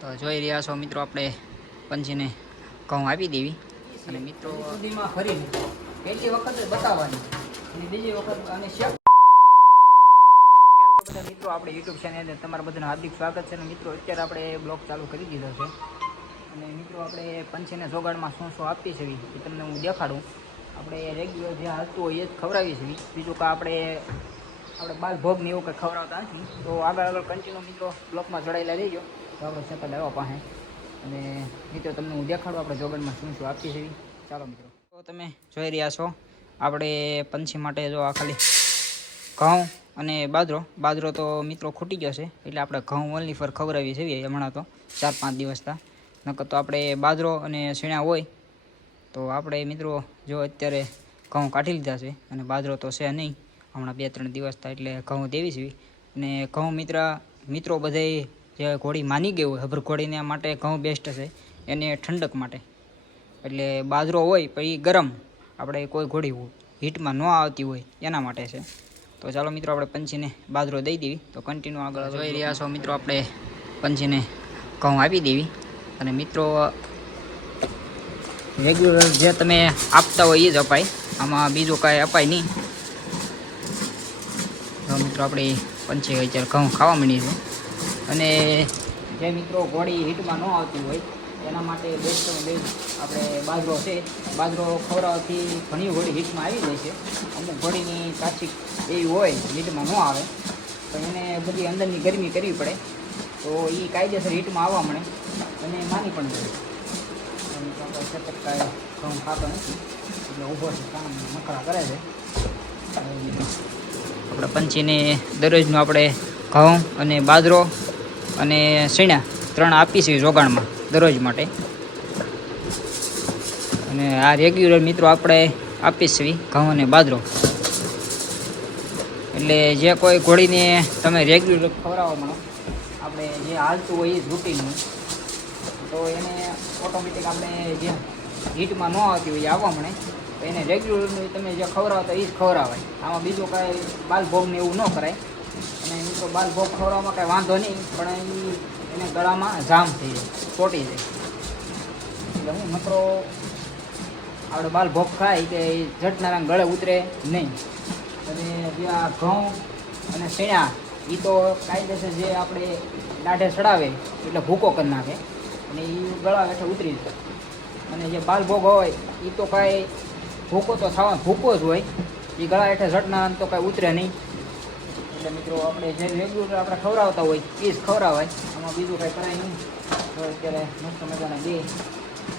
તો જોઈ રહ્યા છો મિત્રો, આપણે પંછીને ઘઉં આપી દેવી અને મિત્રો સુધીમાં ફરી પહેલી વખત બતાવવાની અને બીજી વખત અને કેમ છો બધા મિત્રો, આપણે યુટ્યુબ ચેનલ તમારા બધાનું હાર્દિક સ્વાગત છે. અને મિત્રો અત્યારે આપણે બ્લોગ ચાલુ કરી દીધો છે અને મિત્રો આપણે પંછીને જોગાડમાં શું શું આપીએ છીએ એ તમને હું દેખાડું. આપણે રેગ્યુલર જે હાલતું હોય એ જ ખવડાવીએ છીએ, બીજું કે આપણે બાલ ભોગ ને એવું કંઈ ખવડાવતા નથી. તો આગળ કન્ટિન્યુ મિત્રો બ્લોગમાં જોડાયેલા રહીજો. તો આપણે સતત આવ્યા પાસે અને મિત્રો તમને હું દેખાડું આપણે જોગણમાં શું શું આપીએ છીએ. ચાલો મિત્રો, તો તમે જોઈ રહ્યા છો આપણે પંછી માટે જો આ ખાલી ઘઉં અને બાજરો તો મિત્રો ખૂટી ગયો છે, એટલે આપણે ઘઉં ઓનલી ફર ખવડાવીએ છીએ હમણાં તો 4-5 દિવસથી. નકર તો આપણે બાજરો અને શીણા હોય તો આપણે મિત્રો જો અત્યારે ઘઉં કાઢી લીધા છે અને બાજરો તો છે નહીં, હમણાં 2-3 દિવસ થાય એટલે ઘઉં દેવી છે. અને ઘઉં મિત્રો બધાય જે ઘોડી માની ગઈ હોય હબર ઘોડીને માટે ઘઉં બેસ્ટ છે, એને ઠંડક માટે. એટલે બાજરો હોય પણ એ ગરમ, આપણે કોઈ ઘોડી હીટમાં ન આવતી હોય એના માટે છે. તો ચાલો મિત્રો આપણે પંછીને બાજરો દઈ દેવી. તો કન્ટિન્યુ આગળ જોઈ રહ્યા છો મિત્રો, આપણે પંછીને ઘઉં આપી દેવી અને મિત્રો રેગ્યુલર જે તમે આપતા હોય એ જ અપાય, આમાં બીજું કાંઈ અપાય નહીં. તો મિત્રો આપણે પંછી અત્યારે ઘઉં ખાવા માંડી છે અને જે મિત્રો ઘોડી હીટમાં ન આવતી હોય એના માટે બેસ્ટ આપણે બાજરો છે. બાજરો ખવડાવવાથી ઘણી ઘોડી હીટમાં આવી જાય છે. અમુક ઘોડીની કાચી એવી હોય હીટમાં ન આવે તો એને બધી અંદરની ગરમી કરવી પડે, તો એ કાયદેસર હીટમાં આવવા મળે અને માની પણ જાય. આપણે સતત કાંઈ ઘઉં ખાતો નથી એટલે ઊભો છે, કામ મકરા કરે છે. આપણે પંછીને દરરોજનું આપણે ઘઉં અને બાજરો અને શીણા 3 આપીશું જોગાણમાં દરરોજ માટે. અને આ રેગ્યુલર મિત્રો આપણે આપીશું ઘઉં અને બાજરો. એટલે જે કોઈ ઘોડીને તમે રેગ્યુલર ખવડાવવા માંડો, આપણે જે હાલતું હોય એ જ રૂટીનનું, તો એને ઓટોમેટિક આપણે જે હીટમાં ન આવતી હોય એ આવવા મળે. તો એને રેગ્યુલરનું તમે જે ખવડાવતા એ જ ખવડાવાય, આમાં બીજું કાંઈ બાલભોગને એવું ન કરાય. અને મિત્રો બાલભોગ ખવડાવવામાં કાંઈ વાંધો નહીં, પણ એને ગળામાં જામ થઈ જાય, ચોટી જાય. એટલે હું મિત્રો આપણે બાલભોગ ખાય કે ઝટનારા ગળે ઉતરે નહીં. અને જે આ ઘઉં અને શીણા એ તો કાયદેસર જે આપણે દાઢે ચડાવે એટલે ભૂકો કરી નાખે અને એ ગળા હેઠે ઉતરી જાય. અને જે બાલભોગ હોય એ તો કાંઈ ભૂકો તો થવા ભૂકો જ હોય, એ ગળા હેઠે ઝટના તો કાંઈ ઉતરે નહીં. એટલે મિત્રો આપણે જે રેગ્યુલર આપણે ખવડાવતા હોય એ જ ખવડાવાય, આમાં બીજું કાંઈ કરાય નહીં. તો અત્યારે મસ્ત મજાના 2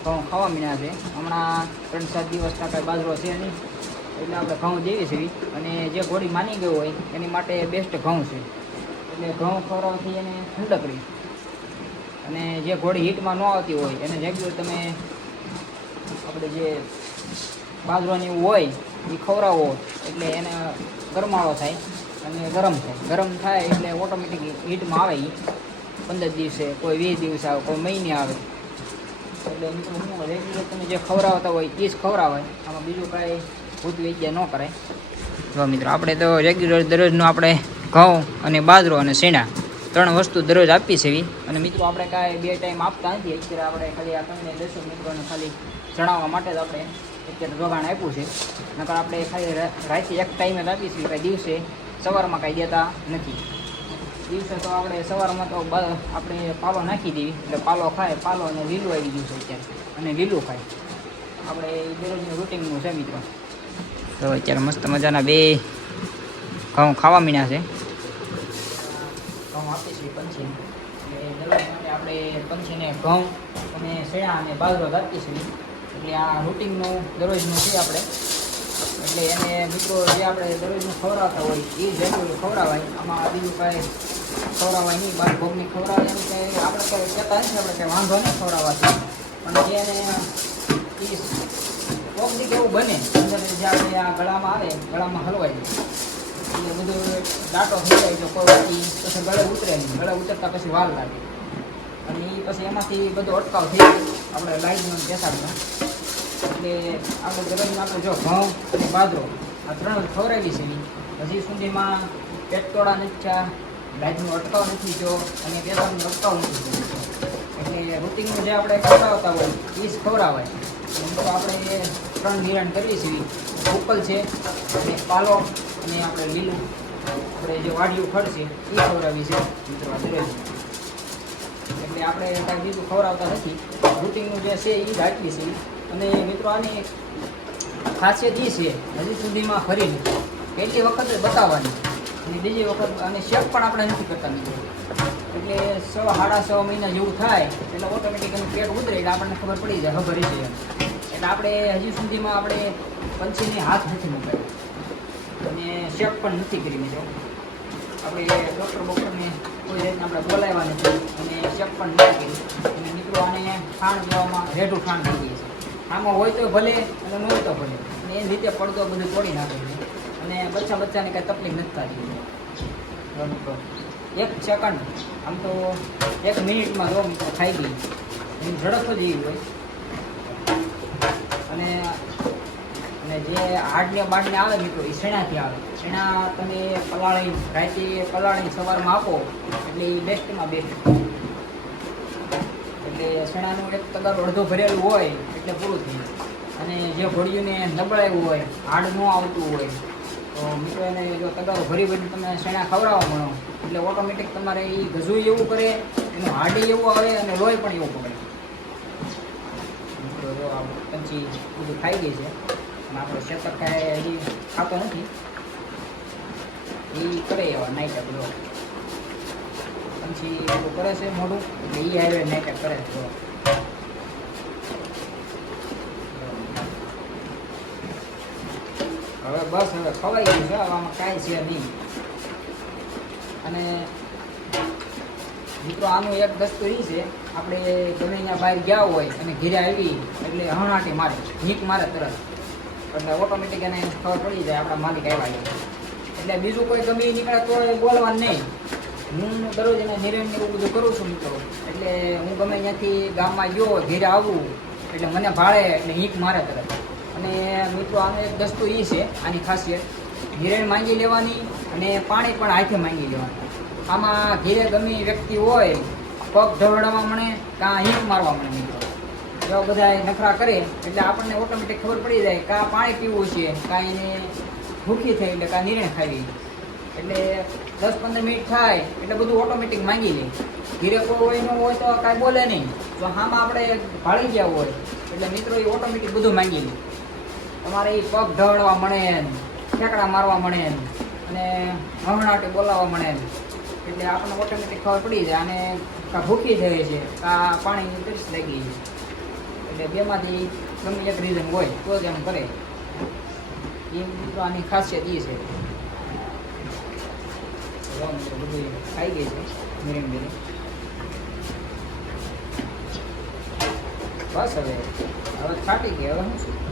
ઘઉં ખાવા મીણ્યા છે. હમણાં 3-7 દિવસના કાંઈ બાજરો છે નહીં, એટલે આપણે ઘઉં દેવી છે. અને જે ઘોડી માની ગયો હોય એની માટે બેસ્ટ ઘઉં છે. એટલે ઘઉં ખવડાવવાથી એને ઠંડક રહી. અને જે ઘોડી હીટમાં ન આવતી હોય એને રેગ્યુલર તમે આપણે જે બાજરાની એવું હોય એ ખવડાવો એટલે એને ગરમાળો થાય અને ગરમ થાય એટલે ઓટોમેટિક હીટમાં આવે. એ 15 દિવસે, કોઈ 20 દિવસે આવે, કોઈ મહિને આવે. એટલે મિત્રો શું રેગ્યુલર તમે જે ખવડાવતા હોય એ જ ખવડાવાય, આમાં બીજું કાંઈ ભૂત વૈદ્ય ન કરાય. જો મિત્રો આપણે તો રેગ્યુલર દરરોજનું આપણે ઘઉં અને બાજરો અને શીણા 3 વસ્તુ દરરોજ આપીએ છીએ. અને મિત્રો આપણે કાંઈ 2 ટાઈમ આપતા નથી, અત્યારે આપણે ખાલી આ તમને દર્શક મિત્રોને ખાલી જણાવવા માટે જ આપણે અત્યારે જોગાણ આપ્યું છે. નકર આપણે ખાલી રાતે 1 ટાઈમે જ આપીએ છીએ, કાંઈ દિવસે સવારમાં કાંઈ દેતા નથી. દિવસે તો આપણે સવારમાં તો આપણે પાલો નાખી દેવી એટલે પાલો ખાય, પાલો અને લીલું આવી ગયું છે અત્યારે, અને લીલું ખાય. આપણે એ દરરોજનું રૂટિનનું છે મિત્રો. તો અત્યારે મસ્ત મજાના 2 ઘઉં ખાવા મીણ્યા છે. ઘઉં આપીશું પંછીને, એટલે દરરોજ માટે આપણે પંછીને ઘઉં અને શેણા અને બાજરો આપીશું. એટલે આ રૂટિનનું દરરોજનું છે આપણે. એટલે એને મિત્રો જે આપણે દરરોજનું ખવડાવતા હોય એ જ રેગ્યુલર ખવડાવાય, આમાં બીજું કાંઈ ખવડાવાય નહીં. બાલભોગની ખવડાવવાની કાંઈ આપણે કાંઈ કહેતા નથી, આપણે કાંઈ વાંધો નહીં ખવડાવવાથી. પણ જે એને કોકડીક એવું બને અંદર જે આપણે આ ગળામાં આવે, ગળામાં હલવાય એટલે બધું દાંટો થઈ જાય. તો કોઈ વાતી પછી ગળે ઉતરે નહીં, ગળે ઉતરતા પછી વાર લાગે અને એ પછી એમાંથી બધો અટકાવ થઈ જાય આપણે લાઈટનો બેસાડતા. એટલે આપણે દરરોજ આપણે જો ઘઉં અને બાજરો આ 3 ખવડાવી છે, હજી સુધીમાં પેટ તોડા નથી થયા, લાઈટનો અટકાવ નથી થયો અને પેશાબનો અટકાવ નથી થયો. રૂટિનનું જે આપણે ખવડાવતા હોય એ જ ખવડાવાય. તો આપણે 3 નિરણ કરીએ છીએ. ઉપલ છે અને પાલો અને આપણે લીલું આપણે જે વાડિયું ખડ છે એ ખવડાવી છે મિત્રો દરરોજ. એટલે આપણે કાંઈ બીજું ખવડાવતા નથી. રૂટિનનું જે છે એ જ આટલી છે. અને મિત્રો આની ખાસિયત એ છે હજી સુધીમાં ફરી નથી. પહેલી વખત બતાવવાની અને બીજી વખત અને શેક પણ આપણે નથી કરતા મિત્રો. એટલે 6-6.5 મહિના જેવું થાય એટલે ઓટોમેટિક એનું પેટ ઉતરે એટલે આપણને ખબર પડી જાય ખબર છે. એટલે આપણે હજી સુધીમાં આપણે પંછીને હાથ નથી મુકાય અને શેક પણ નથી કરી મિત્રો. આપણે ડૉક્ટરને કોઈ રીતના આપણે બોલાવ્યા નથી અને શેક પણ નથી કરી. અને મિત્રો આને ખાંડ દેવામાં રેઢું ખાંડ થઈ ગઈ છે. આમાં હોય તો ભલે અને ન હોય તો ભલે. અને એ રીતે પડદો બધું તોડી નાખે છે. અને બચ્ચાને કાંઈ તકલીફ નથી થતી મિત્રો. 1 સેકન્ડ આમ તો 1 મિનિટમાં જો મિત્રો ખાઈ ગઈ. એની ઝડપ જ એવી હોય. અને જે હાડને બાડને આવે મિત્રો એ શેણાથી આવે. શેણા તમે પલાળી રાતે પલાળી સવારમાં આપો એટલે એ બેસ્ટમાં બેસ્ટ. એટલે શેણાનું એક તગારું અડધો ભરેલું હોય એટલે પૂરું થઈ જાય. અને જે ઘોડિયુંને નબળાયું હોય હાડ ન આવતું હોય તો મિત્રો એને જો તગારો ભરી ભરીને તમે શેણા ખવડાવવા મળો એટલે ઓટોમેટિક તમારે એ ગજું એવું કરે, એનું હાડી એવું આવે અને લોહી પણ એવું પકડે. મિત્રો જો આ પંછી બધું ખાઈ ગઈ છે અને આપણે શેતર ખાય હજી ખાતો નથી. એ કરે એવા નાઈટ બધો પંછી બધું કરે છે મોઢું એટલે એ હાઈવે નાઈટ કરે છે. હવે બસ હવે ખવાઈ ગયું છે. આમાં કાંઈ છે નહીં. અને મિત્રો આનું એક દસ્તો એ છે આપણે ગમે ત્યાં બહાર ગયા હોય અને ઘેરે આવી એટલે હણાટી મારે હીક મારે તરત એટલે ઓટોમેટિક એને ખબર પડી જાય આપણા માલિક આવ્યા છે. એટલે બીજું કોઈ ગમે નીકળે તો બોલવાનું નહીં. હું દરરોજ એને નિરણ એવું બધું કરું છું મિત્રો. એટલે હું ગમે ત્યાંથી ગામમાં ગયો ઘેરે આવું એટલે મને ભાળે એટલે હીક મારે તરત. અને મિત્રો આનો એક દસ્તો એ છે આની ખાસિયત નિરણ માંગી લેવાની અને પાણી પણ હાથે માંગી લેવાનું. આમાં ઘેરે ગમે વ્યક્તિ હોય પગ ઢવડાવવા મળે કાં હીક મારવા મળે મિત્રો. એવા બધા નખરા કરે એટલે આપણને ઓટોમેટિક ખબર પડી જાય કાં પાણી પીવું છે કાં એને ભૂખી થઈ એટલે કાં નિરણ ખાવી. એટલે 10-15 મિનિટ થાય એટલે બધું ઓટોમેટિક માંગી લે. ઘેરે કોઈ હોય ન હોય તો કાંઈ બોલે નહીં. જો આમાં આપણે ભાળી ગયા હોય એટલે મિત્રો એ ઓટોમેટિક બધું માંગી લે. તમારે એ પગ ઢવડવા મળે ઠેકડા મારવા મળે અને હમણાટે બોલાવવા મળે એટલે આપણને ઓટોમેટિક ખબર પડી જાય. અને કાં ભૂખી થઈ છે કાં પાણીની તરસ લાગી છે. એટલે બેમાંથી ગમે એક રીઝન હોય તો જ એમ કરે. એ મિત્રો આની ખાસિયત એ છે. બધું ખાઈ ગઈ છે મિરિંગ બસ હવે છાંટી ગઈ. હવે શું છે